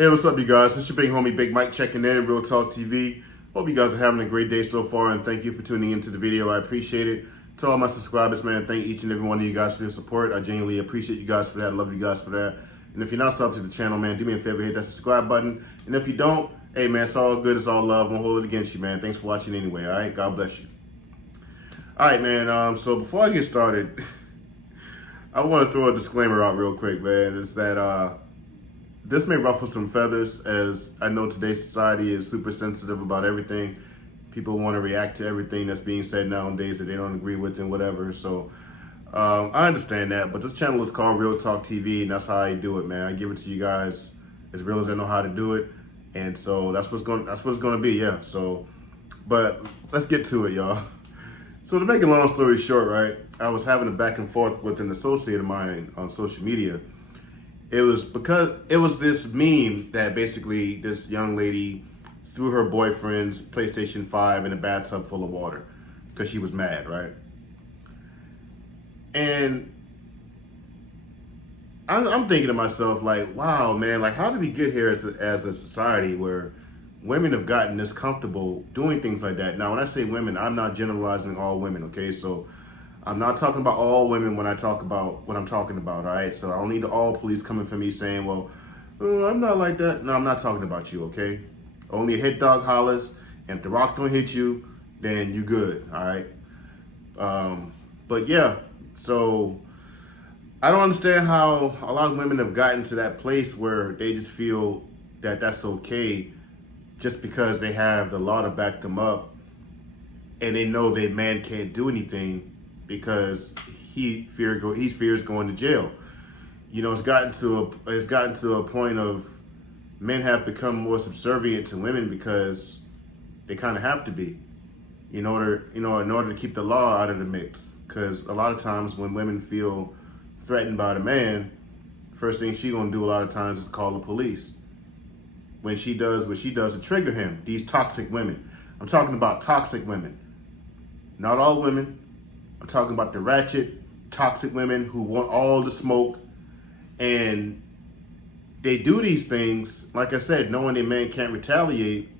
Hey, what's up, you guys? This is your big homie, Big Mike, checking in, Real Talk TV. Hope you guys are having a great day so far, and thank you for tuning into the video. I appreciate it. To all my subscribers, man, thank each and every one of you guys for your support. I genuinely appreciate you guys for that. I love you guys for that. And if you're not subbed to the channel, man, do me a favor, hit that subscribe button. And if you don't, hey, man, it's all good. It's all love. Won't hold it against you, man. Thanks for watching anyway, all right? God bless you. All right, man, so before I get started, I want to throw a disclaimer out real quick, man. Is that this may ruffle some feathers, as I know today's society is super sensitive about everything. People want to react to everything that's being said nowadays that they don't agree with and whatever. So I understand that, but this channel is called Real Talk TV, and that's how I do it, man. I give it to you guys as real as I know how to do it, and so that's what it's going to be, yeah. So, but let's get to it, y'all. So to make a long story short, right, I was having a back and forth with an associate of mine on social media. It was because it was this meme that basically this young lady threw her boyfriend's PlayStation 5 in a bathtub full of water because she was mad, right? And I'm thinking to myself, like, wow, man, like, how did we get here as a society where women have gotten this comfortable doing things like that? Now, when I say women, I'm not generalizing all women, okay? So I'm not talking about all women when I talk about what I'm talking about, all right? So I don't need all police coming for me saying, well, I'm not like that. No, I'm not talking about you, okay? Only a hit dog hollers, and if the rock don't hit you, then you good, all right? But yeah, so I don't understand how a lot of women have gotten to that place where they just feel that that's okay just because they have the law to back them up, and they know their man can't do anything because he fears going to jail. You know, it's gotten to a point of men have become more subservient to women because they kind of have to be in order to keep the law out of the mix. Because a lot of times when women feel threatened by the man, first thing she gonna do a lot of times is call the police. When she does what she does to trigger him, these toxic women. I'm talking about toxic women. Not all women. I'm talking about the ratchet, toxic women who want all the smoke, and they do these things, like I said, knowing their man can't retaliate,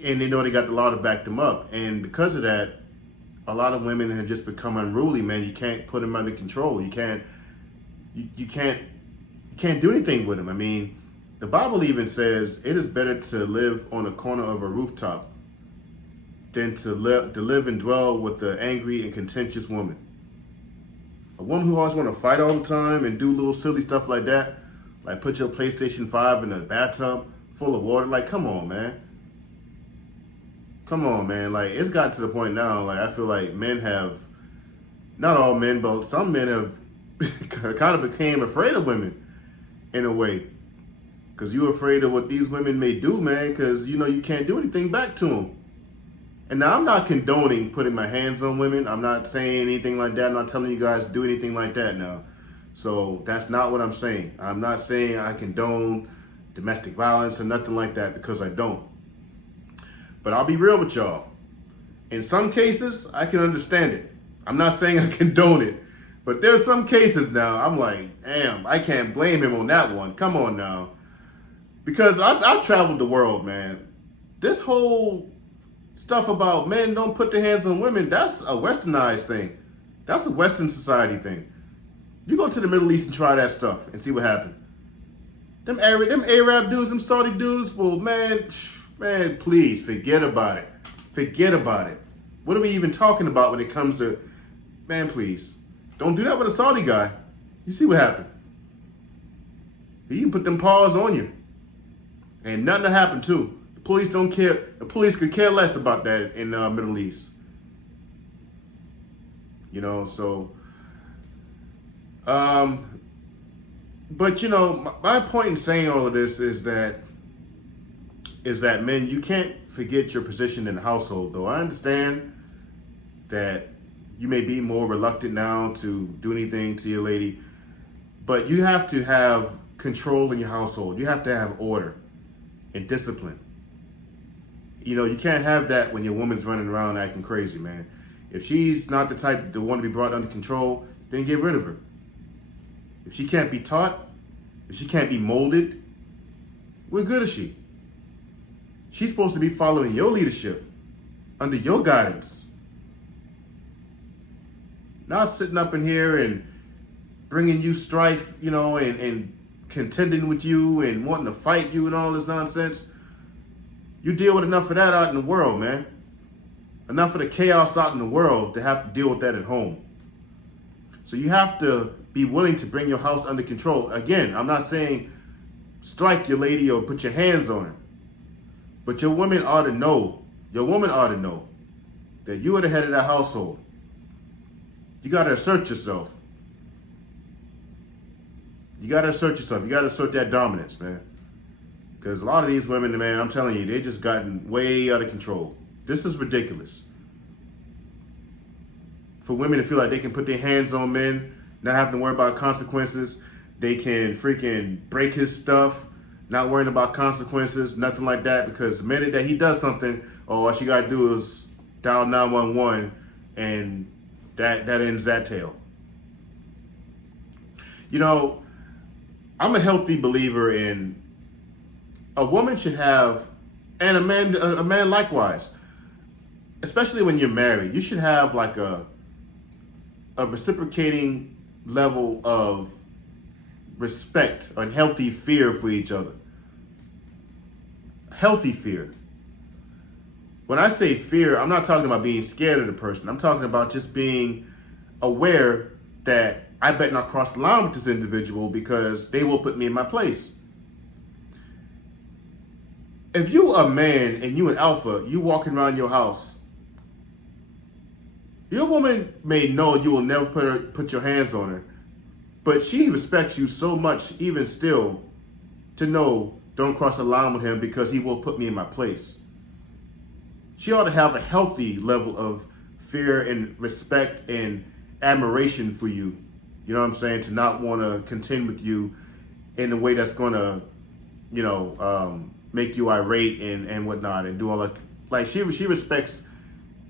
and they know they got the law to back them up. And because of that, a lot of women have just become unruly, man. You can't put them under control. You can't do anything with them. I mean, the Bible even says it is better to live on the corner of a rooftop than to live and dwell with an angry and contentious woman. A woman who always want to fight all the time and do little silly stuff like that, like put your PlayStation 5 in a bathtub full of water. Like, come on, man. Come on, man. Like, it's gotten to the point now, like, I feel like men have, not all men, but some men have kind of became afraid of women in a way. Because you're afraid of what these women may do, man, because, you know, you can't do anything back to them. And now I'm not condoning putting my hands on women. I'm not saying anything like that. I'm not telling you guys to do anything like that now. So that's not what I'm saying. I'm not saying I condone domestic violence or nothing like that, because I don't. But I'll be real with y'all. In some cases, I can understand it. I'm not saying I condone it. But there's some cases now, I'm like, damn, I can't blame him on that one. Come on now. Because I've traveled the world, man. This whole stuff about men don't put their hands on women, that's a westernized thing. That's a Western society thing. You go to the Middle East and try that stuff and see what happens. Them Arab dudes, them Saudi dudes, well, man, please, forget about it. Forget about it. What are we even talking about when it comes to, man, please. Don't do that with a Saudi guy. You see what happened. He can put them paws on you. And nothing to happen too. The police don't care. The police could care less about that in the Middle East. You know, so, but you know, my point in saying all of this is that men, you can't forget your position in the household, though. I understand that you may be more reluctant now to do anything to your lady, but you have to have control in your household. You have to have order and discipline. You know, you can't have that when your woman's running around acting crazy, man. If she's not the type to want to be brought under control, then get rid of her. If she can't be taught, if she can't be molded, what good is she? She's supposed to be following your leadership, under your guidance. Not sitting up in here and bringing you strife, and contending with you and wanting to fight you and all this nonsense. You deal with enough of that out in the world, man. Enough of the chaos out in the world to have to deal with that at home. So you have to be willing to bring your house under control. Again, I'm not saying strike your lady or put your hands on her. But your woman ought to know that you are the head of that household. You got to assert yourself. You got to assert yourself. You got to assert that dominance, man. Because a lot of these women, man, I'm telling you, they just gotten way out of control. This is ridiculous. For women to feel like they can put their hands on men, not having to worry about consequences. They can freaking break his stuff, not worrying about consequences, nothing like that. Because the minute that he does something, all she got to do is dial 911 and that ends that tale. I'm a healthy believer in a woman should have, and a man likewise, especially when you're married, you should have like a reciprocating level of respect and healthy fear for each other. Healthy fear. When I say fear, I'm not talking about being scared of the person. I'm talking about just being aware that I better not cross the line with this individual because they will put me in my place. If you a man and you an alpha, you walking around your house, your woman may know you will never put your hands on her, but she respects you so much, even still, to know don't cross the line with him because he will put me in my place. She ought to have a healthy level of fear and respect and admiration for you. You know what I'm saying? To not want to contend with you in a way that's going to, make you irate and whatnot and do all that. Like she respects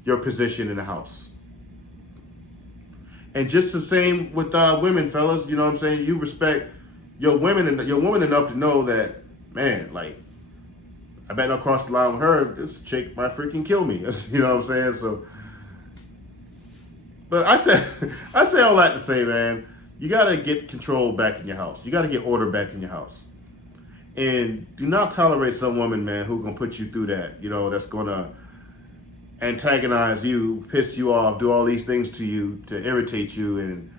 your position in the house. And just the same with women, fellas. You know what I'm saying? You respect your woman enough to know that, man, like, I better not cross the line with her. This chick might freaking kill me. You know what I'm saying? So, but I say all that to say, man, you got to get control back in your house. You got to get order back in your house. And do not tolerate some woman, man, who's going to put you through that. That's going to antagonize you, piss you off, do all these things to you to irritate you and,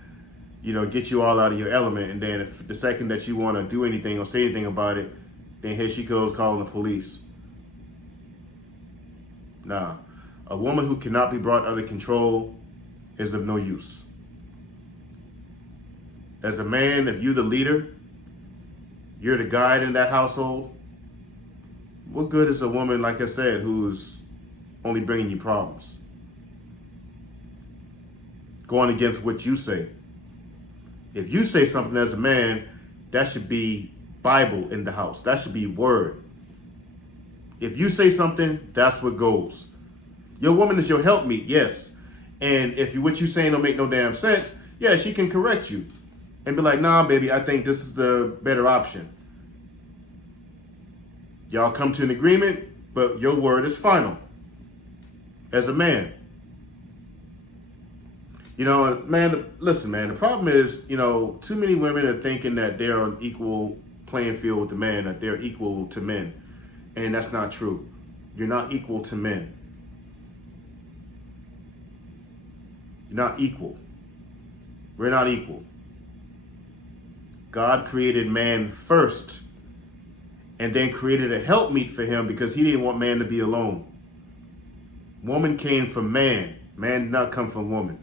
get you all out of your element. And then if the second that you want to do anything or say anything about it, then here she goes calling the police. Nah, a woman who cannot be brought under control is of no use. As a man, if you're the leader, you're the guide in that household, what good is a woman, like I said, who's only bringing you problems? Going against what you say. If you say something as a man, that should be Bible in the house. That should be word. If you say something, that's what goes. Your woman is your helpmeet, yes. And if what you saying don't make no damn sense, yeah, she can correct you and be like, nah, baby, I think this is the better option. Y'all come to an agreement, but your word is final. As a man. Man, listen, man, the problem is, too many women are thinking that they're on equal playing field with the man, that they're equal to men. And that's not true. You're not equal to men. You're not equal. We're not equal. God created man first and then created a helpmeet for him because he didn't want man to be alone. Woman came from man. Man did not come from woman.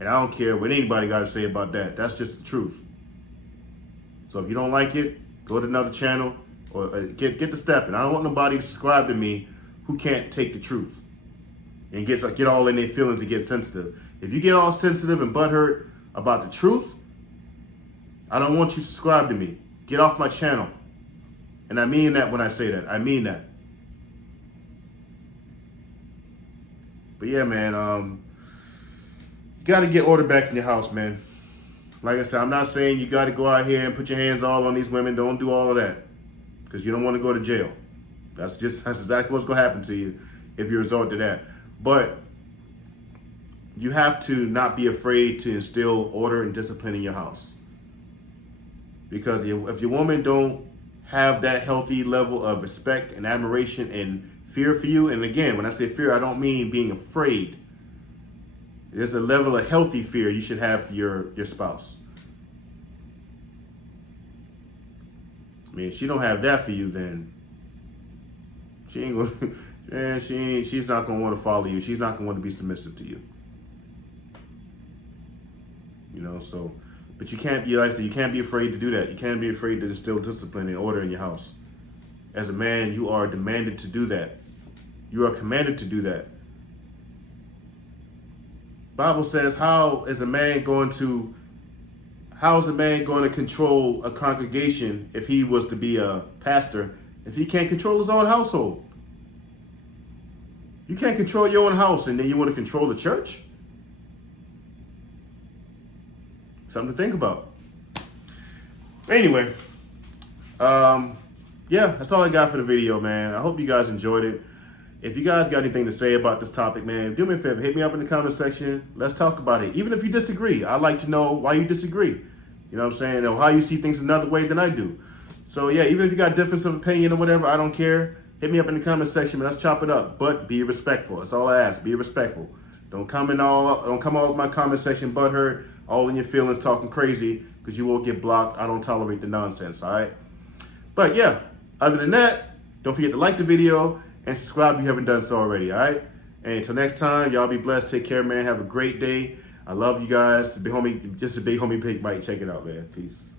And I don't care what anybody got to say about that. That's just the truth. So if you don't like it, go to another channel or get the stepping. I don't want nobody to subscribe to me who can't take the truth and get all in their feelings and get sensitive. If you get all sensitive and butthurt about the truth, I don't want you to subscribe to me. Get off my channel. And I mean that when I say that. I mean that. But yeah, man, you got to get order back in your house, man. Like I said, I'm not saying you got to go out here and put your hands all on these women. Don't do all of that, because you don't want to go to jail. That's exactly what's going to happen to you if you resort to that. But you have to not be afraid to instill order and discipline in your house. Because if your woman don't have that healthy level of respect and admiration and fear for you, and again, when I say fear, I don't mean being afraid. There's a level of healthy fear you should have for your spouse. I mean, if she don't have that for you, then she ain't going. Man, she's not gonna want to follow you. She's not gonna want to be submissive to you. You know, so, but you can't be, like I said, you can't be afraid to do that. You can't be afraid to instill discipline and order in your house. As a man, you are demanded to do that. You are commanded to do that. Bible says, how is a man going to control a congregation if he was to be a pastor, if he can't control his own household? You can't control your own house and then you want to control the church? Something to think about. Anyway, yeah, that's all I got for the video, man. I hope you guys enjoyed it. If you guys got anything to say about this topic, man, do me a favor, hit me up in the comment section. Let's talk about it. Even if you disagree, I'd like to know why you disagree. You know what I'm saying? Or how you see things another way than I do. So yeah, even if you got difference of opinion or whatever, I don't care. Hit me up in the comment section, man. Let's chop it up. But be respectful. That's all I ask. Be respectful. Don't come all of my comment section butthurt, all in your feelings, talking crazy, because you will get blocked. I don't tolerate the nonsense, all right? But yeah, other than that, don't forget to like the video and subscribe if you haven't done so already, all right? And until next time, y'all be blessed. Take care, man. Have a great day. I love you guys. This is Big Homie Big Mike. Check it out, man. Peace.